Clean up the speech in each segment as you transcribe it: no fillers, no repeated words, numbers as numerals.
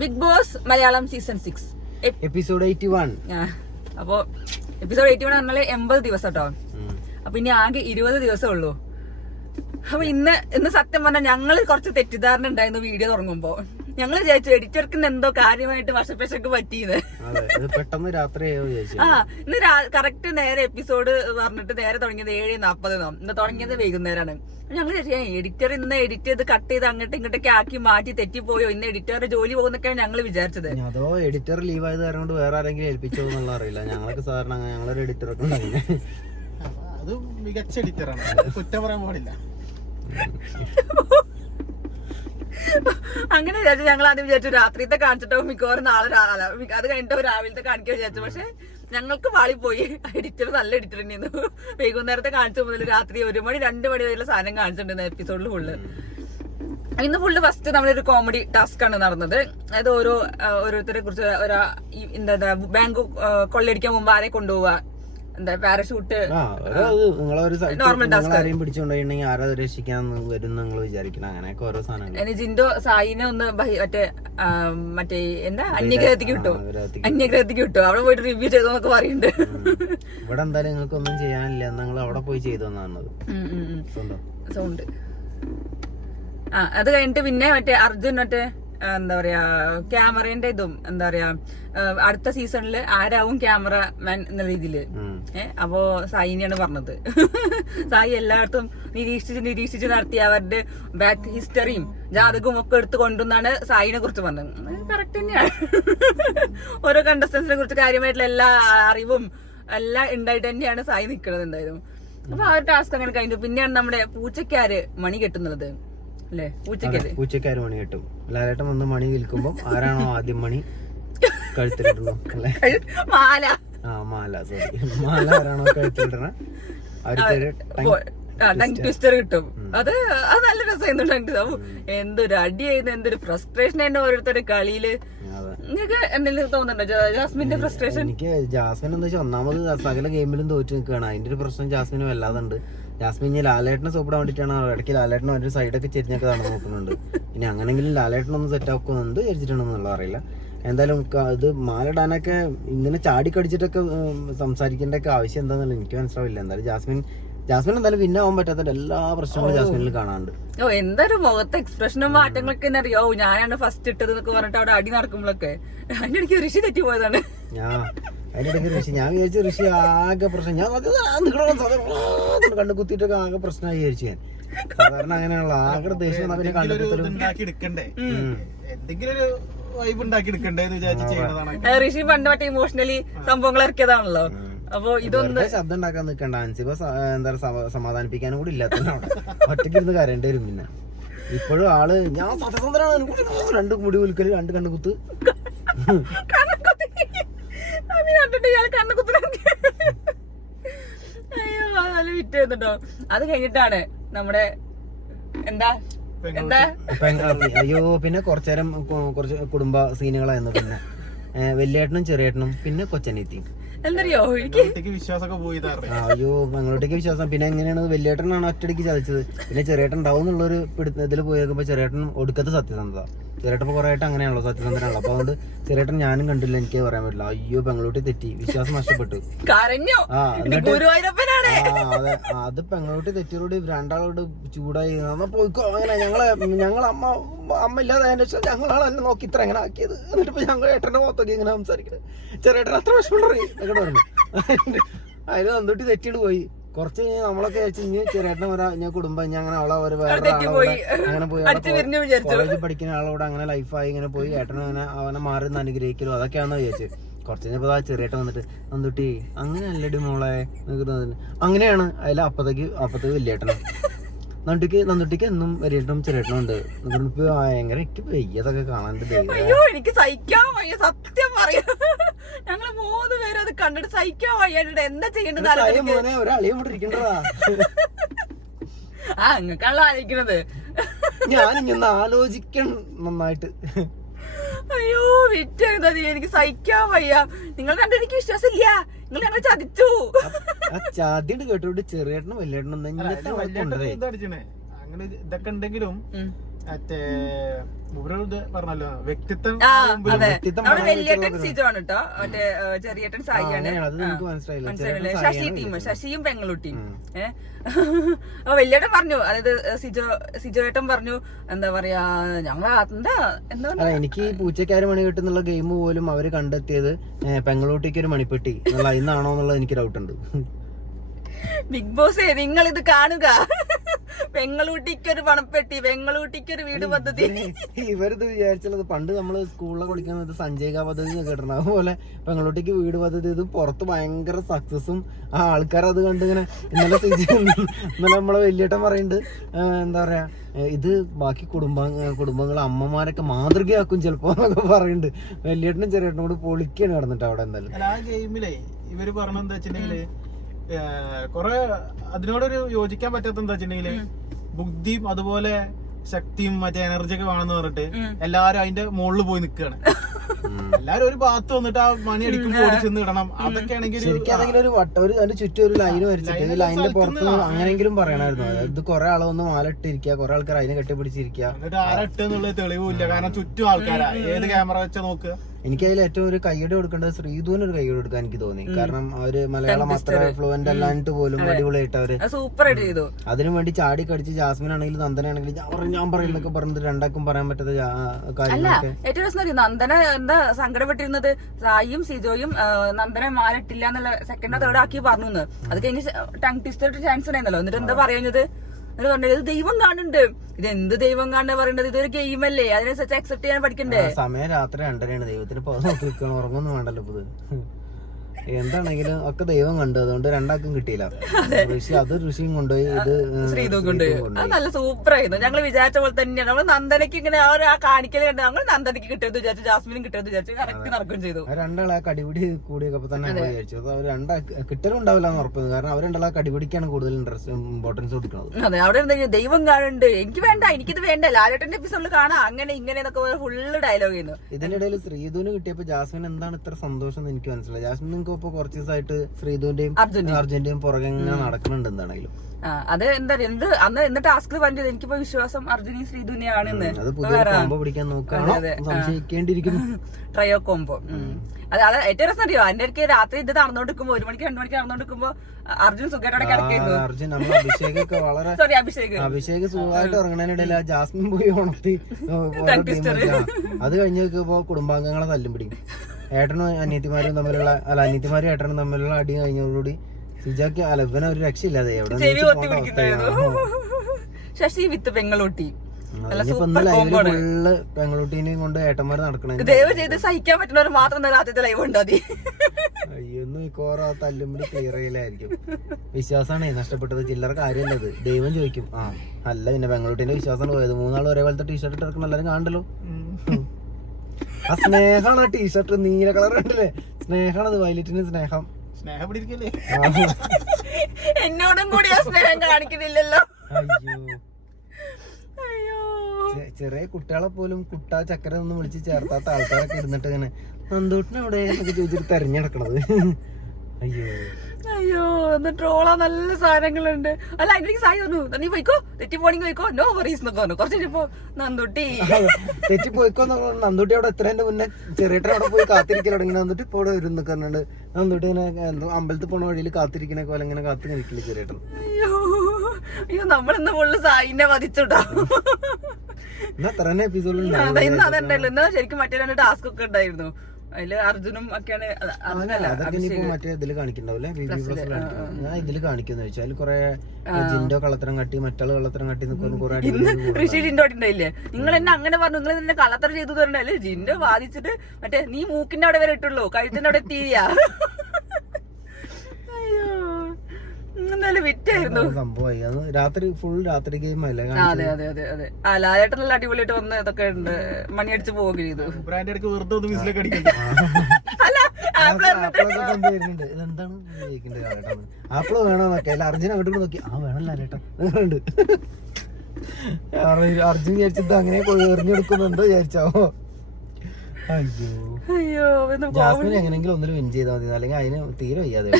Big boss Malayalam season 6 episode 81. അപ്പൊ episode 81 പറഞ്ഞാല് 80 ദിവസം കേട്ടോ. അപ്പൊ ഇനി ആകെ 20 ദിവസമേ ഉള്ളൂ. അപ്പൊ ഇന്ന് സത്യം പറഞ്ഞാൽ ഞങ്ങള് കുറച്ച് തെറ്റിദ്ധാരണ ഉണ്ടായിരുന്നു വീഡിയോ തുടങ്ങുമ്പോ. ഞങ്ങൾ വിചാരിച്ചു എഡിറ്റർക്ക് എന്തോ കാര്യമായിട്ട് വശപ്പശക്ക് പറ്റിയത്. പെട്ടെന്ന് രാത്രി ഇന്ന് കറക്റ്റ് നേരെ എപ്പിസോഡ് പറഞ്ഞിട്ട് നേരെ തുടങ്ങിയത് 7:40 ഇന്ന് തുടങ്ങിയത് വൈകുന്നേരമാണ്. ഞങ്ങൾ എഡിറ്റർ ഇന്ന് എഡിറ്റ് ചെയ്ത് കട്ട് ചെയ്ത് അങ്ങോട്ടും ഇങ്ങോട്ടൊക്കെ ആക്കി മാറ്റി തെറ്റിപ്പോയോ, ഇന്ന് എഡിറ്ററുടെ ജോലി പോകുന്നൊക്കെയാണ് ഞങ്ങൾ വിചാരിച്ചത്. അതോ എഡിറ്റർ ലീവ് ആയത് കാരണം കൊണ്ട് വേറെ ആരെങ്കിലും ഏൽപ്പിച്ചോ എന്നുള്ള അറിയില്ല. ഞങ്ങൾക്ക് സാധാരണ ഞങ്ങളൊരു എഡിറ്ററൊക്കെ ഉണ്ടായിരുന്നു. അത് മികച്ച എഡിറ്ററാണ്, കുറ്റം പറയാൻ പാടില്ല. അങ്ങനെ വിചാരിച്ചു. ഞങ്ങൾ ആദ്യം വിചാരിച്ചു രാത്രിത്തെ കാണിച്ചിട്ടോ മിക്കവാറും നാളെ അത് കഴിഞ്ഞിട്ടോ രാവിലത്തെ കാണിക്കാൻ വിചാരിച്ചു. പക്ഷെ ഞങ്ങൾക്ക് പാളിപ്പോയി. എഡിറ്റർ നല്ല എഡിറ്റർ തന്നെയായിരുന്നു. വൈകുന്നേരത്തെ കാണിച്ച മുതൽ രാത്രി 1 മണി 2 മണി വരെയുള്ള സാധനം കാണിച്ചിട്ടുണ്ട് എപ്പിസോഡിൽ ഫുള്ള്. ഇന്ന് ഫുള്ള് ഫസ്റ്റ് നമ്മളൊരു കോമഡി ടാസ്ക് ആണ് നടന്നത്. അതായത് ഓരോരുത്തരെ കുറിച്ച് എന്താ ബാങ്ക് കൊള്ളയടിക്കാൻ മുമ്പ് ആരെ കൊണ്ടുപോവുക, എന്താ പാരഷൂട്ട്, നോർമൽ ടാസ്ക് പിടിച്ചുകൊണ്ടെങ്കിൽ ആരാ രക്ഷിക്കാൻ വരും നിങ്ങൾ വിചാരിക്കണം. അങ്ങനെയൊക്കെ ഓരോ സാധനങ്ങൾ. ജിൻഡോ സായിനെ ഒന്ന് മറ്റേ എന്താ അന്യഗ്രഹത്തിക്ക് കിട്ടും. അവിടെ പോയിട്ട് റിവ്യൂ ചെയ്തോന്നൊക്കെ പറയുന്നുണ്ട്. ഇവിടെ എന്തായാലും നിങ്ങൾക്ക് ഒന്നും ചെയ്യാനില്ല, നിങ്ങൾ അവിടെ പോയി ചെയ്തോന്നാണ് സൗണ്ട്. അത് കഴിഞ്ഞിട്ട് പിന്നെ മറ്റേ അർജുൻ എന്താ പറയാ ക്യാമറേന്റെ ഇതും എന്താ പറയാ അടുത്ത സീസണില് ആരാവും ക്യാമറമാൻ എന്ന രീതിയില്. അപ്പോ സായിനെയാണ് പറഞ്ഞത്. സായി എല്ലായിടത്തും നിരീക്ഷിച്ച് നടത്തി അവരുടെ ബാക്ക് ഹിസ്റ്ററിയും ജാതകവും ഒക്കെ എടുത്ത് കൊണ്ടുവന്നാണ് സായിനെ കുറിച്ച് പറഞ്ഞത്. കറക്റ്റ് തന്നെയാണ്. ഓരോ കണ്ടസ്റ്റൻസിനെ കുറിച്ച് കാര്യമായിട്ടുള്ള എല്ലാ അറിവും എല്ലാം ഉണ്ടായിട്ട് തന്നെയാണ് സായി നിൽക്കുന്നത് എന്തായാലും. അപ്പൊ ആ ഒരു ടാസ്ക് അങ്ങനെ കഴിഞ്ഞു. പിന്നെയാണ് നമ്മുടെ പൂച്ചക്കാര് മണി കെട്ടുന്നത് അല്ലെ? പൂച്ചക്കാര് മണി കെട്ടും. ലാലേട്ടൻ വന്ന് മണി വിൽക്കുമ്പോ ആരാണോ ആദ്യം മണി കഴുത്തിലിടുന്നു മാല ആരാണോ കഴുത്തിലിടണ ടങ് ട്വിസ്റ്റർ കിട്ടും. അത് നല്ല രസമായിരുന്നു. എന്തൊരു അടിയായിരുന്നു, എന്തൊരു ഫ്രസ്ട്രേഷൻ ആയിരുന്നു ഓരോരുത്തരുടെ കളിയില്. നിങ്ങൾക്ക് എന്തെങ്കിലും തോന്നുന്നുണ്ടോ ജാസ്മിന്റെ ഫ്രസ്ട്രേഷൻ? എനിക്ക് ജാസ്മിൻ എന്താ വെച്ചാൽ ഒന്നാമത് സകല ഗെയിമിലും തോറ്റു നിൽക്കുകയാണ്. അതിന്റെ ഒരു പ്രശ്നം ജാസ്മിന് വല്ലാതുണ്ട്. ജാസ്മിൻ ഇനി ലാലേട്ടനെ സൂപ്പിടാൻ വേണ്ടിയിട്ടാണ് ഇടയ്ക്ക് ലാലേട്ടൻ ഒരു സൈഡൊക്കെ ചെരിഞ്ഞൊക്കെ നടന്നു നോക്കുന്നുണ്ട്. ഇനി അങ്ങനെങ്കിലും ലാലേട്ടനൊന്നും സെറ്റ് ആക്കുന്നുണ്ട് വിചാരിച്ചിട്ടുണ്ടെന്നുള്ള അറിയില്ല. എന്തായാലും ഇത് മാലിടാനൊക്കെ ഇങ്ങനെ ചാടിക്കടിച്ചിട്ടൊക്കെ സംസാരിക്കേണ്ട ഒക്കെ ആവശ്യം എന്താണെന്നുള്ള എനിക്ക് മനസ്സിലാവില്ല. എന്തായാലും ജാസ്മിൻ എന്തായാലും പിന്നെ ആവാൻ പറ്റാത്ത എല്ലാ പ്രശ്നങ്ങളും ജാസ്മിനിൽ കാണാനുണ്ട്. എന്തൊരു മുഖത്തെ എക്സ്പ്രഷനും മാറ്റങ്ങളൊക്കെ അറിയോ. ഞാനാണ് ഫസ്റ്റ് ഇട്ടത് എന്നൊക്കെ പറഞ്ഞിട്ട് അവിടെ അടി നടക്കുമ്പോഴൊക്കെ അതിന്റെ ഇടയ്ക്ക് ഋഷി തെറ്റിപ്പോയതാണ്. അതിനിടയ്ക്ക് ഋഷി ഞാൻ വിചാരിച്ചു ഋഷി ആകെ പ്രശ്നം, ഞാൻ കണ്ടു കുത്തിയിട്ടൊക്കെ ആകെ പ്രശ്നമായി വിചാരിച്ചു. ഞാൻ സാധാരണ അങ്ങനെയുള്ള ആകെ ദേഷ്യം ഋഷി പണ്ട് മറ്റേ ഇമോഷണലി സംഭവങ്ങൾ ഇറക്കിയതാണല്ലോ. അപ്പൊ ഇതൊന്നും ശബ്ദം ഉണ്ടാക്കാൻ നിൽക്കണ്ട. അൻസിബ എന്താ സമാധാനിപ്പിക്കാനും കൂടി ഇല്ലാത്തതാണ്. ഒറ്റയ്ക്ക് ഇരുന്ന് കരയേണ്ടി വരും. പിന്നെ ഇപ്പോഴും ആള് ഞാൻ സത്യസന്ധനാണ്, 2 മുടി കുലുക്കല് 2 കണ്ണുകുത്ത് അയ്യോ നല്ല വിറ്റ് ചെയ്തിട്ടോ. അത് കഴിഞ്ഞിട്ടാണ് നമ്മുടെ എന്താ അയ്യോ പിന്നെ കുറച്ചേരം കുറച്ച് കുടുംബ സീനുകളായിരുന്നു. പിന്നെ വലിയേട്ടനും ചെറിയേട്ടനും പിന്നെ കൊച്ചനീത്തിയും. എന്തറിയോ വിശ്വാസമൊക്കെ പോയി. അയ്യോ ഞങ്ങളോട്ടേക്ക് വിശ്വാസം. പിന്നെ എങ്ങനെയാണ് വലിയേട്ടനാണ് ഒറ്റയടിക്ക് ചതിച്ചത്. പിന്നെ ചെറിയേട്ടൻ ഉണ്ടാവും എന്നുള്ളൊരു ഇതിൽ പോയേക്കുമ്പോ ചെറിയേട്ടൻ ഒടുക്കത്തെ സത്യസന്ധത. ചെറിയേട്ടൻ കുറെ ആയിട്ട് അങ്ങനെയാണല്ലോ, സത്യസന്ധനാണല്ലോ. അപ്പൊ അതുകൊണ്ട് ചെറിയേട്ടൻ ഞാനും കണ്ടില്ല, എനിക്ക് പറയാൻ പറ്റില്ല. അയ്യോ പെങ്ങളോട്ടി തെറ്റി, വിശ്വാസം നഷ്ടപ്പെട്ടു. അതെ അത് പെങ്ങളോട്ടി തെറ്റിയോട് 2 ആളോട് ചൂടായി പോയിക്കോ. അങ്ങനെ ഞങ്ങളെ അമ്മ ഇല്ലാതെ ഞങ്ങളാണ് എന്നെ നോക്കി ഇത്ര എങ്ങനെ ആക്കിയത്. എന്നിട്ട് ഇപ്പൊ ഞങ്ങൾ ഏട്ടന്റെ മുഖത്തൊക്കെ ഇങ്ങനെ സംസാരിക്കുന്നത്. ചെറിയേട്ടൻ അത്ര വിഷമമുള്ളൂ എന്നൊക്കെ പറഞ്ഞു. അതിന് നന്ദൂട്ടി തെറ്റിയിട്ട് പോയി. കുറച്ച് നമ്മളൊക്കെ ചെറിയേട്ടൻ ഞാൻ കുടുംബം അങ്ങനെ അവളെ ഒരു വേറെ അങ്ങനെ പോയി കോളേജിൽ പഠിക്കുന്ന ആളോട് അങ്ങനെ ലൈഫായി ഇങ്ങനെ പോയി. ഏട്ടൻ അവനെ മാറി നിന്ന് അനുഗ്രഹിക്കലോ അതൊക്കെയാണെന്ന് വിചാരിച്ചു. കുറച്ച് കഴിഞ്ഞപ്പോ ആ ചെറിയേട്ടൻ വന്നിട്ട് നന്ദുട്ടി അങ്ങനെ അല്ലടി മോളെ എന്നൊക്കെ തോന്നുന്നു. അങ്ങനെയാണ്. അതിൽ അപ്പത്തേക്ക് വലിയേട്ടനും നന്ദുട്ടിക്ക് എന്നും വലിയേട്ടനും ചെറിയേട്ടനും ഉണ്ട്. ഭയങ്കര എനിക്ക് വെയ്യതൊക്കെ കാണാൻ. അയ്യോ എനിക്ക് സഹിക്കാൻ വയ്യ സത്യം പറയാം. ഞങ്ങള് 3 പേരും അത് കണ്ടിട്ട് സഹിക്കാൻ വയ്യാണ്ട് എന്താ ചെയ്യേണ്ടത്. ഒരാളെയും ഇരിക്കണ്ടതാ. അങ്ങക്കാണല്ലോ ആലോചിക്കണത്. ഞാനിങ്ങനെ ആലോചിക്കണം നന്നായിട്ട്. അയ്യോ വിറ്റാ എനിക്ക് സഹിക്കാൻ വയ്യ. നിങ്ങൾ കണ്ടിട്ട് എനിക്ക് വിശ്വാസമില്ല. നിങ്ങൾ ഞങ്ങൾ ചതിച്ചു. ചതിട്ട് കേട്ടോട്ട് ചെറിയേട്ടനും വലിയേട്ടനും അങ്ങനെ ഇതൊക്കെ ഉണ്ടെങ്കിലും മറ്റേ പറഞ്ഞല്ലോ വ്യക്തിത്വം ആ അതെ വ്യക്തിത്വം നമ്മുടെ പറയാൻ വലിയേട്ടൻ വെച്ചുള്ള സിജോ ആണ് കേട്ടോ, മറ്റേ ചെറിയേട്ടൻ സായിയാണ്. അങ്ങനെയാണ്, അത് നിനക്ക് മനസ്സിലായില്ല. മനസ്സിലായില്ലേ? ചെറിയ ശശി സായിയാണ് ടീം, വിളിച്ചത്. ശശിയും പെങ്ങളുട്ടിയും. അപ്പൊ വലിയേട്ടൻ പറഞ്ഞു, അതായത് സിജോ ഏട്ടൻ പറഞ്ഞു, എന്താ പറയാ ഞങ്ങൾ എന്താ അല്ല, എനിക്ക് ഈ പൂച്ചക്കാര് മണി കെട്ടുന്നുള്ള ഗെയിം പോലും അവര് കണ്ടെത്തിയത് പെങ്ങളൂട്ടിക്ക് ഒരു മണിപ്പെട്ടി എന്നുള്ള ഇന്നാണോ എന്നുള്ളത് എനിക്ക് ഡൗട്ട് ഉണ്ട്. ബിഗ് ബോസ് നിങ്ങൾ ഇത് കാണുക, പെങ്ങളൂട്ടിക്കൊരു പണപ്പെട്ടി, പെങ്ങളൂട്ടിക്കൊരു വീട് പദ്ധതി. ഇവരിത് വിചാരിച്ചുള്ളത് പണ്ട് നമ്മള് സ്കൂളിലൊക്കെ പഠിക്കുന്നത് സഞ്ജയ്ക പദ്ധതി കിട്ടണം, അതുപോലെ പെങ്ങളൂട്ടിക്ക് വീട് പദ്ധതി. ഇത് പുറത്ത് ഭയങ്കര സക്സസും ആ ആൾക്കാർ അത് കണ്ട് ഇങ്ങനെ ഇന്നലെ നമ്മളെ വലിയേട്ടൻ പറയുന്നുണ്ട്, എന്താ പറയാ ഇത് ബാക്കി കുടുംബങ്ങൾ അമ്മമാരൊക്കെ മാതൃകയാക്കും ചിലപ്പോ എന്നൊക്കെ പറയുന്നുണ്ട്. വലിയേട്ടനും ചെറിയേട്ടനും കൂടി പൊളിക്കാണ് കിടന്നിട്ട് അവിടെ. എന്തായാലും ആ ഗെയിമിലെ ഇവര് പറഞ്ഞെന്താ വെച്ചിട്ടുണ്ടെങ്കില് കൊറേ അതിനോടൊരു യോജിക്കാൻ പറ്റാത്ത എന്താ വെച്ചിട്ടുണ്ടെങ്കില് ബുദ്ധിയും അതുപോലെ ശക്തിയും മറ്റേ എനർജി ഒക്കെ വേണമെന്ന് പറഞ്ഞിട്ട് എല്ലാരും അതിന്റെ മുകളിൽ പോയി നിൽക്കുകയാണ്. എല്ലാരും ഒരു ഭാഗത്ത് വന്നിട്ട് ആ മണി അടിക്കുമ്പോൾ ഓടിച്ചെന്ന് ഇടണം. അതൊക്കെ ആണെങ്കിൽ ശരിക്കും അതെങ്കിലും ഒരു അതിന്റെ ചുറ്റും ഒരു ലൈന് വരച്ചിട്ട് ലൈനിന്റെ പുറത്ത് അങ്ങനെങ്കിലും പറയണമായിരുന്നു. ഇത് കുറെ ആളൊന്ന് മാലിട്ടിരിക്കുക, കുറെ ആൾക്കാർ അതിനെ കെട്ടിപ്പിടിച്ചിരിക്കുക. എന്നിട്ട് ആരട്ടെന്നുള്ള തെളിവില്ല, കാരണം ചുറ്റും ആൾക്കാരാ. ഏത് ക്യാമറ വെച്ചാ നോക്കുക. എനിക്കതിൽ ഏറ്റവും ഒരു കൈയ്യടി കൊടുക്കേണ്ടത് ശ്രീധുവിന് ഒരു കൈയ്യടി കൊടുക്കാൻ എനിക്ക് തോന്നി. കാരണം അവര് മലയാളം അത്ര ഫ്ലുവന്റ് അല്ലാണ്ട് പോലും അടിപൊളിയായിട്ട് അവര് സൂപ്പർ ആയിട്ട് ചെയ്തു. അതിനു വേണ്ടി ചാടി കടിച്ച് ജാസ്മിൻ ആണെങ്കിലും നന്ദന ആണെങ്കിലും ഞാൻ പറയുന്നൊക്കെ പറഞ്ഞത് രണ്ടാക്കും പറയാൻ പറ്റാത്ത കാര്യങ്ങളൊക്കെ. ഏറ്റവും രസം നന്ദന എന്താ സങ്കടപ്പെട്ടിരുന്നത്, സായിയും സിജോയും നന്ദനെ മാലിട്ടില്ല എന്നുള്ള സെക്കൻഡോ തേർഡോ ആക്കി പറഞ്ഞു. അത് കഴിഞ്ഞ് ടങ് ട്വിസ്റ്റർ ചാൻസ് ഉണ്ടായിരുന്നല്ലോ. എന്നിട്ട് എന്താ പറയുന്നത്, എന്നിട്ട് പറഞ്ഞത് ഇത് ദൈവം കാണുന്നുണ്ട്. ഇത് എന്ത് ദൈവം കാണുന്ന പറയേണ്ടത്, ഇതൊരു ഗെയിം അല്ലേ, അതിനനുസരിച്ച് അക്സെപ്റ്റ് ചെയ്യാൻ പഠിക്കണ്ടേ. സമയം രാത്രി 2:30 ദൈവത്തിന് നോക്കി നിൽക്കണം, ഉറങ്ങൊന്നും വേണ്ടല്ലോ ഇപ്പൊ. എന്താണെങ്കിലും ഒക്കെ ദൈവം കണ്ടു, അതുകൊണ്ട് രണ്ടാക്കും കിട്ടിയില്ല. ഋഷിയും കൊണ്ടുപോയി, ഇത് ശ്രീധു കൊണ്ടുപോയി. അത് നല്ല സൂപ്പർ ആയിരുന്നു. ഞങ്ങൾ വിചാരിച്ച പോലെ തന്നെയാണ്. നമ്മള് നന്ദനയ്ക്ക് ഇങ്ങനെ ആ കാണിക്കല് കണ്ട് ഞങ്ങൾ നന്ദനയ്ക്ക് കിട്ടിയത് വിചാരിച്ചു, ജാസ്മിനും കിട്ടിയത് വിചാരിച്ചു, കറക്റ്റ് നടക്കുകയും ചെയ്തു. രണ്ടാളെ കടിപിടി കൂടിയൊക്കെ തന്നെ വിചാരിച്ചു. അത് അവർ കിട്ടലും ഉണ്ടാവില്ല എന്ന് ഉറപ്പ്, കാരണം അവർ രണ്ടാളെ കടിപിടിക്കാണ് കൂടുതൽ ഇമ്പോർട്ടൻസ് കൊടുക്കുന്നത്. അതെ, അവിടെ എന്തെങ്കിലും ദൈവം കാണുന്നുണ്ട്, എനിക്ക് വേണ്ട, എനിക്കിത് വേണ്ട, ലാലേട്ടന്റെ എപ്പിസോഡിൽ കാണാം, അങ്ങനെ ഇങ്ങനെ എന്നൊക്കെ ഫുള്ള് ഡയലോഗ് ചെയ്യുന്നു. ഇതിന്റെ ഇടയിൽ ശ്രീധുവിന് കിട്ടിയപ്പോ ജാസ്മിൻ എന്താണ് ഇത്ര സന്തോഷം എന്ന് എനിക്ക് മനസ്സിലായി. ജാസ്മിൻ ഇപ്പൊ കുറച്ച് ദിവസമായിട്ട് ശ്രീധുവിന്റെയും അർജന്റീനയും പുറകെ നടക്കുന്നുണ്ട് എന്താണെങ്കിലും. അത് എന്താ അന്ന് എന്ന ടാസ്കിൽ പറഞ്ഞത് എനിക്കിപ്പോ വിശ്വാസം അർജുനെയും ശ്രീധുവിനെയാണെന്ന്. അത് പുതിയ കോംബോ പിടിക്കാൻ നോക്കുകയാണോ സംശയിക്കേണ്ടിയിരിക്കുന്നു. Trio combo. അത് ഏറ്റവും രസം അറിയോ, എന്റെ അടുക്ക് രാത്രി ഇത് നടന്നുകൊണ്ടിരിക്കുമ്പോ 1 മണിക്ക് 2 മണിക്ക് നടന്നുകൊണ്ടിരിക്കുമ്പോ അർജുൻ സുഖമായിട്ടോടെ കിടക്കുന്നു. അർജുൻ നമ്മൾ അഭിഷേകൊക്കെ വളരെ അഭിഷേക് സുഖമായിട്ട് ഉറങ്ങണതിനിടയിൽ ആ ജാസ്മിൻ പോയി ഉണർത്തി. അത് കഴിഞ്ഞ് നോക്കുമ്പോ കുടുംബാംഗങ്ങളെ തല്ലും പിടിക്കും. ഏട്ടനും അനിയത്തിമാരും തമ്മിലുള്ള അനിയത്തിമാരും ഏട്ടനും തമ്മിലുള്ള അടി കഴിഞ്ഞതോടുകൂടി സിജാക്ക് ഇവനെ ഒരു രക്ഷയില്ലാതെ എവിടെ ശശി വിത്ത് പെങ്ങളൂട്ടി. ഫുള്ള് പെങ്ങളൂട്ടീനെയും കൊണ്ട് ഏട്ടന്മാര് നടക്കണേ. ദയവ് ചെയ്ത് സഹിക്കാൻ പറ്റുന്നവർ മാത്രം ആദ്യത്തെ ലൈവ് ഉണ്ടാതി. അയ്യൊന്നും ഇക്കോറ തല്ലുമ്പടി ക്ലിയർ ചെയ്യലായിരിക്കും. വിശ്വാസമാണ് നഷ്ടപ്പെട്ടത്, ചില്ലറ കാര്യമല്ല ഇത്. ദൈവം ചോദിക്കും. അല്ല പിന്നെ പെങ്ങളൂട്ടിന്റെ വിശ്വാസമാണ് പോയത്. 3 ആൾ ഒരേ പോലത്തെ ടീഷർട്ട് ഇട്ടിറക്കണം, എല്ലാരും കാണണ്ടല്ലോ. ആ സ്നേഹാണ് ആ ടീഷർട്ട്, നീല കളർ കണ്ടില്ലേ, സ്നേഹാണത്, വയലറ്റിന് സ്നേഹം. എന്നോടും കൂടി ആ സ്നേഹം കാണിക്കുന്നില്ലല്ലോ. അയ്യോ, ചെറിയ കുട്ടികളെ പോലും കുട്ടാ ചക്കര ഒന്നും വിളിച്ച് ചേർത്താത്ത ആൾക്കാരൊക്കെ ഇരുന്നിട്ട് ഇങ്ങനെ നന്ദൂട്ടിനെവിടെ എന്നൊക്കെ ചോദിച്ചിട്ട് തെരഞ്ഞെടുക്കണത്. അയ്യോ അയ്യോ, ഒന്ന് ട്രോളാ നല്ല സാധനങ്ങളുണ്ട്. അല്ല എനിക്ക് സായി തന്നു, നീ പോയിക്കോ, തെറ്റി പോണെങ്കിൽ പോയിക്കോ, നോ വറീസ് എന്നൊക്കെ പറഞ്ഞു. കുറച്ചിപ്പോ നന്ദൂട്ടി തെറ്റി പോയിക്കോന്ന് പറഞ്ഞു. നന്ദൂട്ടി അവിടെ എത്രേന്റെ മുന്നേ ചെറിയേട്ടൻ അവിടെ പോയി കാത്തിരിക്കൽ തുടങ്ങി. നന്ദൂട്ടി ഇപ്പോൾ വരും എന്നൊക്കെ പറഞ്ഞിട്ട് നന്ദൂട്ടി ഇങ്ങനെ എന്തോ അമ്പലത്തിൽ പോണ വഴിയിൽ കാത്തിരിക്കണ പോലെ ഇങ്ങനെ കാത്തു നിൽക്കില്ല ചെറിയേട്ടൻ. അയ്യോ, നമ്മളിന്ന് ഫുള്ള് സായിനെ വധിച്ചുട്ടോ. എന്നാ എത്ര തന്നെ എപ്പിസോഡ് ഇന്ന് അതുണ്ടായില്ല, ഇന്ന് ശരിക്കും മറ്റേ 2 ടാസ്ക് ഒക്കെ ഉണ്ടായിരുന്നു. അതില് അർജുനും ഒക്കെയാണ്. അതൊക്കെ ഇനിയിപ്പോ മറ്റേ ഇതില് കാണിക്കണ്ടാവില്ലേ, ഞാൻ ഇതില് കാണിക്കുന്ന വെച്ചാൽ കുറെ ജിൻഡോ കള്ളത്തരം കാട്ടി, മറ്റാള് കള്ളത്തരം കാട്ടി നിൽക്കുന്നു. കുറെ ഋഷി ജിൻഡോ ഉണ്ടായില്ലേ, നിങ്ങൾ എന്നെ അങ്ങനെ പറഞ്ഞു, നിങ്ങൾ എന്നെ കള്ളത്തരം ചെയ്തു തരണ്ടല്ലേ. ജിൻഡോ വാദിച്ചിട്ട് മറ്റേ നീ മൂക്കിന്റെ അവിടെ വരെ ഇട്ടുള്ളൂ, കഴുത്തിന്റെ അവിടെ എത്തിയ. അയ്യോ, എന്തായാലും വിറ്റായിരുന്നു സംഭവമായി. അത് രാത്രി ഫുൾ രാത്രി ഗെയിം അല്ലേ. അതെ അതെ അതെ അതെ. ലാലേട്ടൻ നല്ല അടിപൊളിയായിട്ട് വന്ന് ഇതൊക്കെ ഉണ്ട്, മണിയടിച്ച് പോവുകയും ചെയ്തു. ഇതെന്താണ് ആപ്പിള് വേണോന്നൊക്കെ അല്ല അർജുൻ അങ്ങോട്ട് നോക്കി. വേണല്ലോ ലാലേട്ടൻ ഉണ്ട്. അർജുൻ വിചാരിച്ചത് അങ്ങനെ എറിഞ്ഞെടുക്കുന്നുണ്ടോ വിചാരിച്ചാവോ. അയ്യോ അയ്യോ ഇത് ജാസ്മിൻ എങ്ങനെങ്കിലും ഒന്നിനും വിൻ ചെയ്താൽ മതി, അല്ലെങ്കിൽ അതിന് തീരെ വയ്യാതെ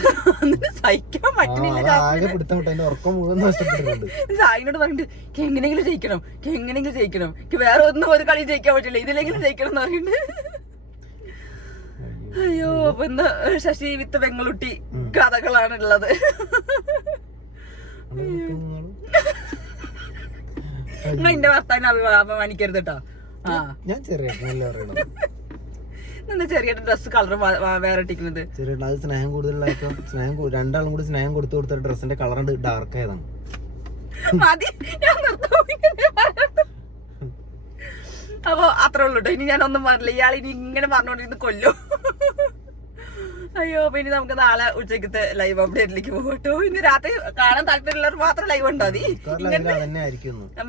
സഹിക്കാൻ പറ്റുന്നില്ല. ആകെ പിടുത്തം വിട്ട് അതിന്റെ ഉറക്കം മുഴുവൻ നഷ്ടപ്പെട്ടിട്ടുണ്ട്. സായിനോട് പറഞ്ഞിട്ട് എങ്ങനെയെങ്കിലും ജയിക്കണം, എങ്ങനെയെങ്കിലും ജയിക്കണം, എനിക്ക് വേറെ ഒന്നും ഒരു കളി ജയിക്കാൻ പറ്റില്ല, ഇതിലെങ്കിലും ജയിക്കണം എന്ന് പറയുന്നുണ്ട്. അയ്യോ അപ്പൊ ഇന്ന് ശശി വിത്ത് പെങ്ങളുട്ടി കഥകളാണ് ഉള്ളത്. എന്റെ ഭർത്താവിനെ അപമാനിക്കരുത് കേട്ടോ. ആ ഞാൻ ചെറിയ പറയണത് എന്താ ചെറിയ ഡ്രസ് കളർ വേറെ ഇട്ടിക്കുന്നത്? ചെറിയ അത് സ്നേഹം കൂടുതലായിട്ടോ, രണ്ടാളും കൂടി സ്നേഹം കൊടുത്ത ഡ്രസ്സിന്റെ കളർ ഡാർക്ക് ആയതാണ്. മതി, ഞാൻ നിർത്തും. അപ്പൊ അത്രേ ഉള്ളൂ കേട്ടോ. ഇനി ഞാനൊന്നും പറഞ്ഞില്ല, ഇയാൾ ഇനി ഇങ്ങനെ പറഞ്ഞോണ്ടിരുന്ന് കൊല്ലോ. അയ്യോ അപ്പൊ ഇനി നമുക്ക് നാളെ ഉച്ചക്കത്തെ ലൈവ് അപ്ഡേറ്റിലേക്ക് പോകട്ടോ. ഇന്ന് രാത്രി കാണാൻ താല്പര്യമുള്ളവർ മാത്രം ലൈവ് ഉണ്ടാ മതി.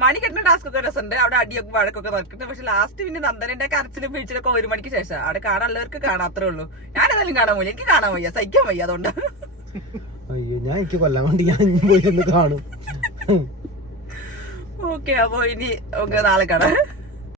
മണിക്കെട്ടിന് ടാസ്ക് ഒക്കെ രസമുണ്ട്, അവിടെ അടിയൊക്കെ വഴക്കൊക്കെ നടക്കുന്നത്. പക്ഷെ ലാസ്റ്റ് പിന്നെ നന്ദനന്റെ കരച്ചിലും വീഴ്ചയിലൊക്കെ 1 മണിക്ക് ശേഷം അവിടെ കാണാനുള്ളവർക്ക് കാണാൻ അത്രേ ഉള്ളൂ. ഞാനേതായാലും കാണാൻ പോയി, എനിക്ക് കാണാൻ വയ്യ, സഹിക്കാൻ വയ്യ, അതുകൊണ്ട്. അയ്യോ ഞാൻ എനിക്ക് കൊല്ലാൻ വേണ്ടി ഞാൻ പോയി കാണും. ഓക്കെ അപ്പൊ ഇനി നമുക്ക് നാളെ കാണാം.